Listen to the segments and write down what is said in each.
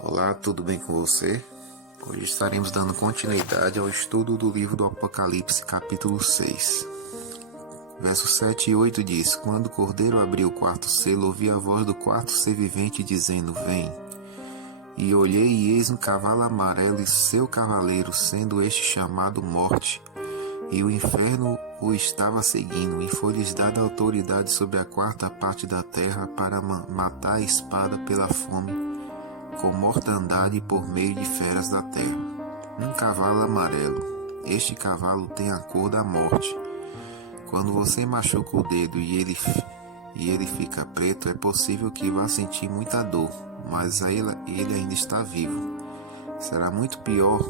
Olá, tudo bem com você? Hoje estaremos dando continuidade ao estudo do livro do Apocalipse, capítulo 6. Versos 7 e 8 diz: Quando o cordeiro abriu o quarto selo, ouvi a voz do quarto ser vivente dizendo: Vem. E olhei e eis um cavalo amarelo e seu cavaleiro, sendo este chamado Morte, e o inferno o estava seguindo, e foi-lhes dada autoridade sobre a quarta parte da terra para matar a espada pela fome, com mortandade por meio de feras da terra. Um cavalo amarelo. Este cavalo tem a cor da morte. Quando você machuca o dedo e ele fica preto, é possível que vá sentir muita dor, mas ele ainda está vivo. Será muito pior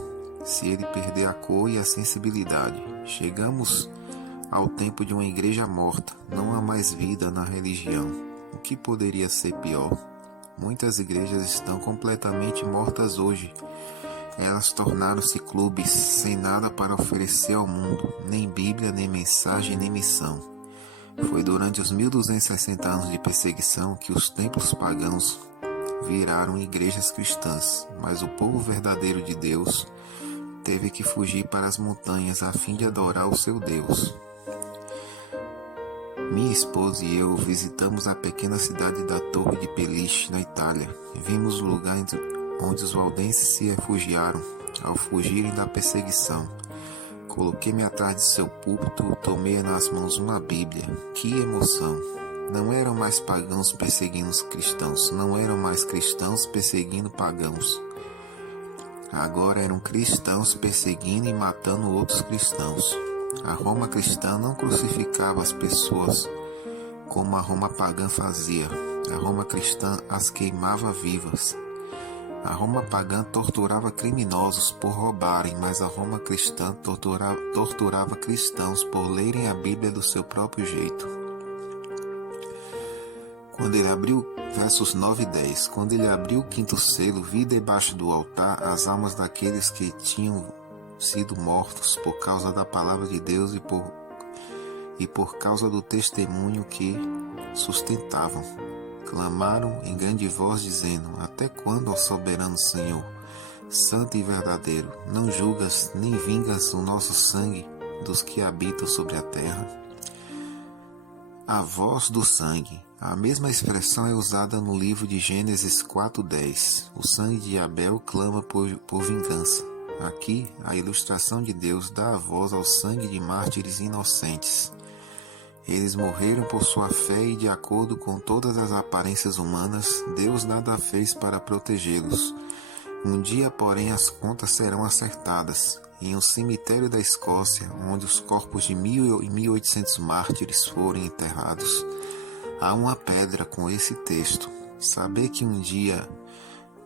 se ele perder a cor e a sensibilidade. Chegamos ao tempo de uma igreja morta. Não há mais vida na religião. O que poderia ser pior? Muitas igrejas estão completamente mortas hoje. Elas tornaram-se clubes sem nada para oferecer ao mundo, nem Bíblia, nem mensagem, nem missão. Foi durante os 1260 anos de perseguição que os templos pagãos viraram igrejas cristãs, mas o povo verdadeiro de Deus teve que fugir para as montanhas a fim de adorar o seu Deus. Minha esposa e eu visitamos a pequena cidade da Torre de Pelice, na Itália. Vimos o lugar onde os valdenses se refugiaram ao fugirem da perseguição. Coloquei-me atrás de seu púlpito, tomei nas mãos uma Bíblia. Que emoção! Não eram mais pagãos perseguindo os cristãos, não eram mais cristãos perseguindo pagãos. Agora eram cristãos perseguindo e matando outros cristãos. A Roma cristã não crucificava as pessoas como a Roma pagã fazia. A Roma cristã as queimava vivas. A Roma pagã torturava criminosos por roubarem, mas a Roma cristã torturava cristãos por lerem a Bíblia do seu próprio jeito. Quando ele abriu, versos 9 e 10, quando ele abriu o quinto selo, vi debaixo do altar as almas daqueles que tinham sido mortos por causa da palavra de Deus e por causa do testemunho que sustentavam. Clamaram em grande voz, dizendo: Até quando, ó soberano Senhor, santo e verdadeiro, não julgas nem vingas o nosso sangue dos que habitam sobre a terra? A voz do sangue. A mesma expressão é usada no livro de Gênesis 4:10. O sangue de Abel clama por vingança. Aqui, a ilustração de Deus dá a voz ao sangue de mártires inocentes. Eles morreram por sua fé e, de acordo com todas as aparências humanas, Deus nada fez para protegê-los. Um dia, porém, as contas serão acertadas. Em um cemitério da Escócia, onde os corpos de 1.000 e 1.800 mártires foram enterrados, há uma pedra com esse texto: Saber que um dia,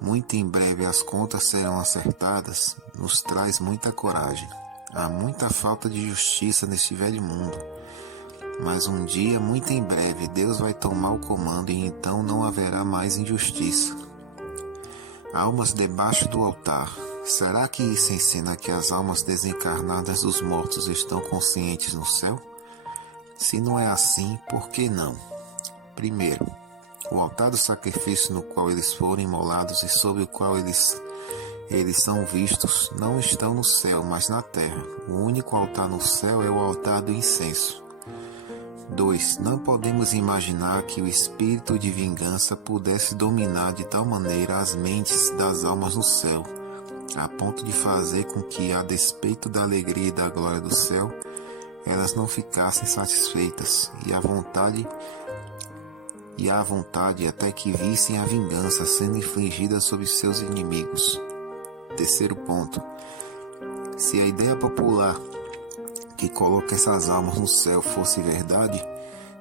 muito em breve, as contas serão acertadas, nos traz muita coragem. Há muita falta de justiça neste velho mundo. Mas um dia, muito em breve, Deus vai tomar o comando e então não haverá mais injustiça. Almas debaixo do altar. Será que isso ensina que as almas desencarnadas dos mortos estão conscientes no céu? Se não é assim, por que não? Primeiro, o altar do sacrifício no qual eles foram imolados e sobre o qual eles são vistos não estão no céu, mas na terra. O único altar no céu é o altar do incenso. 2. Não podemos imaginar que o espírito de vingança pudesse dominar de tal maneira as mentes das almas no céu, a ponto de fazer com que, a despeito da alegria e da glória do céu, elas não ficassem satisfeitas e à vontade até que vissem a vingança sendo infligida sobre seus inimigos. Terceiro ponto. Se a ideia popular que coloca essas almas no céu fosse verdade,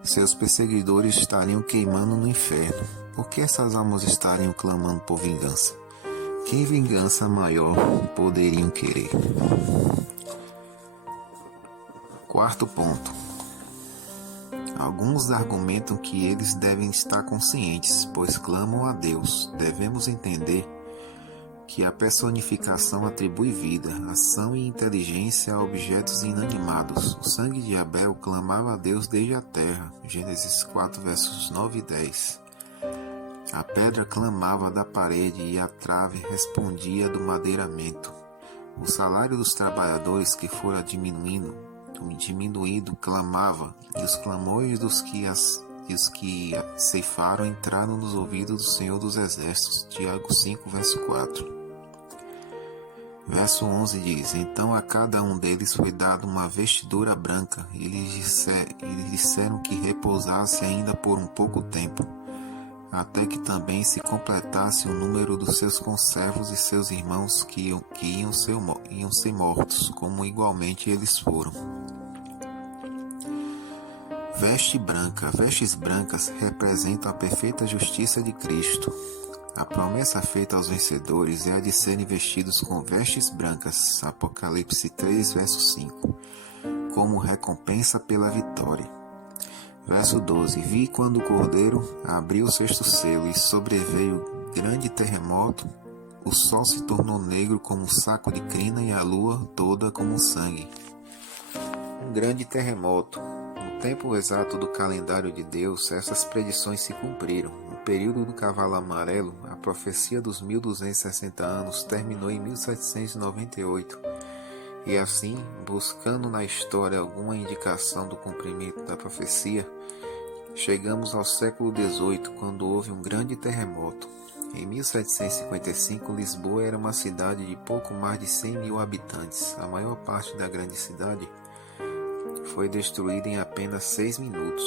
seus perseguidores estariam queimando no inferno. Por que essas almas estariam clamando por vingança? Que vingança maior poderiam querer? Quarto ponto. Alguns argumentam que eles devem estar conscientes, pois clamam a Deus. Devemos entender que a personificação atribui vida, ação e inteligência a objetos inanimados. O sangue de Abel clamava a Deus desde a terra. Gênesis 4, versos 9 e 10. A pedra clamava da parede e a trave respondia do madeiramento. O salário dos trabalhadores que fora diminuindo clamava, e os clamores dos que ceifaram entraram nos ouvidos do Senhor dos Exércitos. Tiago 5, verso 4. Verso 11 diz: Então a cada um deles foi dada uma vestidura branca, e lhes disseram que repousasse ainda por um pouco tempo, até que também se completasse o número dos seus conservos e seus irmãos que iam ser mortos, como igualmente eles foram. Vestes brancas representam a perfeita justiça de Cristo. A promessa feita aos vencedores é a de serem vestidos com vestes brancas, Apocalipse 3, verso 5, como recompensa pela vitória. Verso 12: Vi quando o Cordeiro abriu o sexto selo e sobreveio grande terremoto, o sol se tornou negro como um saco de crina e a lua toda como sangue. Um grande terremoto. No tempo exato do calendário de Deus, essas predições se cumpriram. No período do cavalo amarelo, a profecia dos 1260 anos terminou em 1798. E assim, buscando na história alguma indicação do cumprimento da profecia, chegamos ao século XVIII, quando houve um grande terremoto. Em 1755, Lisboa era uma cidade de pouco mais de 100 mil habitantes. A maior parte da grande cidade foi destruída em apenas 6 minutos.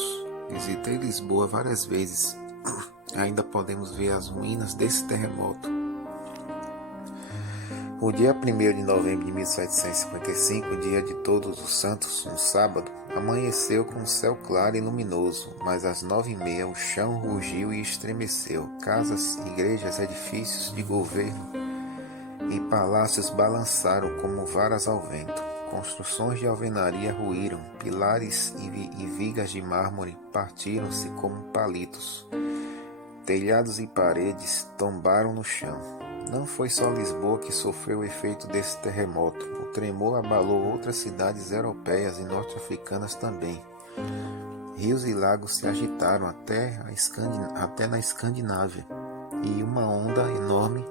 Visitei Lisboa várias vezes. Ainda podemos ver as ruínas desse terremoto. O dia 1º de novembro de 1755, dia de Todos os Santos, um sábado, amanheceu com um céu claro e luminoso, mas às 9h30 o chão rugiu e estremeceu. Casas, igrejas, edifícios de governo e palácios balançaram como varas ao vento. Construções de alvenaria ruíram, pilares e vigas de mármore partiram-se como palitos. Telhados e paredes tombaram no chão. Não foi só Lisboa que sofreu o efeito desse terremoto. O tremor abalou outras cidades europeias e norte-africanas também. Rios e lagos se agitaram até na Escandinávia, e uma onda enorme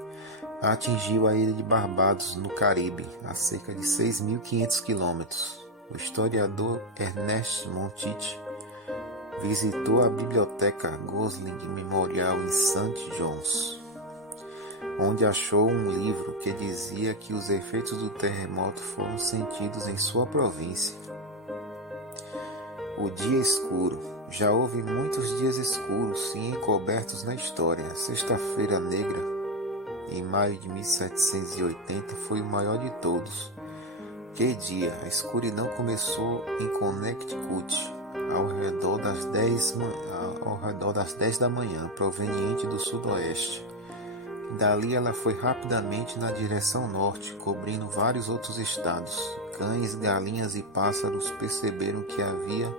atingiu a ilha de Barbados, no Caribe, a cerca de 6.500 quilômetros. O historiador Ernest Montit visitou a biblioteca Gosling Memorial em St. John's, onde achou um livro que dizia que os efeitos do terremoto foram sentidos em sua província. O dia escuro. Já houve muitos dias escuros e encobertos na história. A Sexta-feira Negra, em maio de 1780, foi o maior de todos. Que dia! A escuridão começou em Connecticut, ao redor das 10 da manhã, proveniente do sudoeste. Dali ela foi rapidamente na direção norte, cobrindo vários outros estados. Cães, galinhas e pássaros perceberam que havia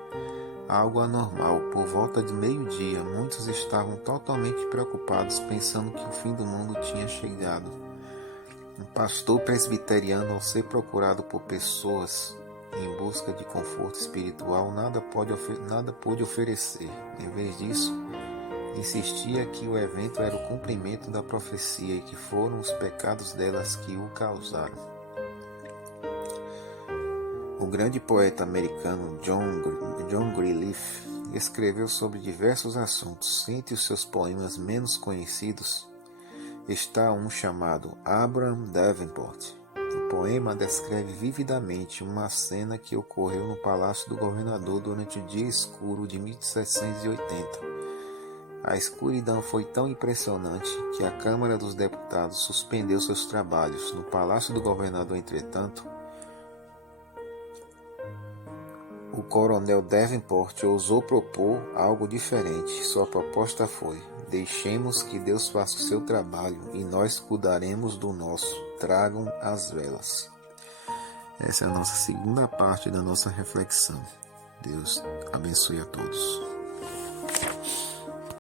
algo anormal. Por volta de meio-dia, muitos estavam totalmente preocupados, pensando que o fim do mundo tinha chegado. Um pastor presbiteriano, ao ser procurado por pessoas em busca de conforto espiritual, nada pôde oferecer. Em vez disso, insistia que o evento era o cumprimento da profecia e que foram os pecados delas que o causaram. O grande poeta americano John Greenleaf escreveu sobre diversos assuntos. Entre os seus poemas menos conhecidos está um chamado Abraham Davenport. O poema descreve vividamente uma cena que ocorreu no palácio do governador durante o dia escuro de 1780. A escuridão foi tão impressionante que a Câmara dos Deputados suspendeu seus trabalhos. No palácio do governador, entretanto, o coronel Davenport ousou propor algo diferente. Sua proposta foi: deixemos que Deus faça o seu trabalho e nós cuidaremos do nosso. Tragam as velas. Essa é a nossa segunda parte da nossa reflexão. Deus abençoe a todos.